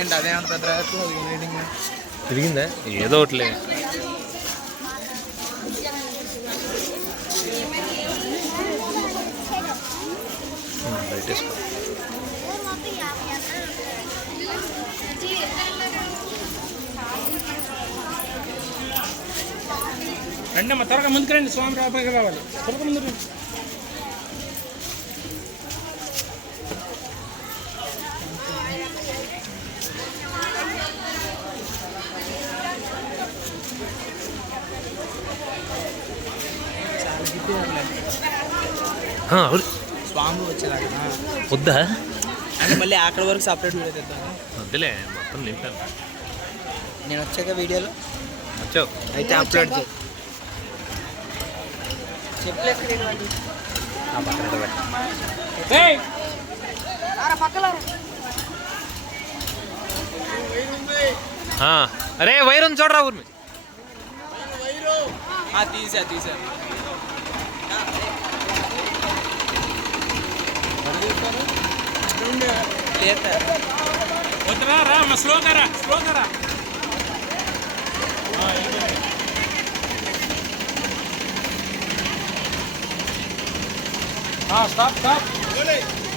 ఏంటి అదే అంత తిరిగిందా? ఏదో ఒకటిలే. లైట్ వేసుకో. రండి అమ్మ త్వరగా ముందుకు రండి. స్వామి రాబోయే రావాలి త్వరగా ముందు రండి. స్వామి వచ్చేదాకా వద్దా? అంటే మళ్ళీ అక్కడ వరకు సపరేట్ వీడియో తెద్దాను వద్దులే మొత్తం నింపాను నేను వచ్చాక వీడియోలో వచ్చావు. అయితే అప్లోడ్ చేయి. అరే వైరం చూడరా ఊర్మి తీసా తీసా. लेता है उतना राम स्लो करा स्लो करा हाँ स्टॉप स्टॉप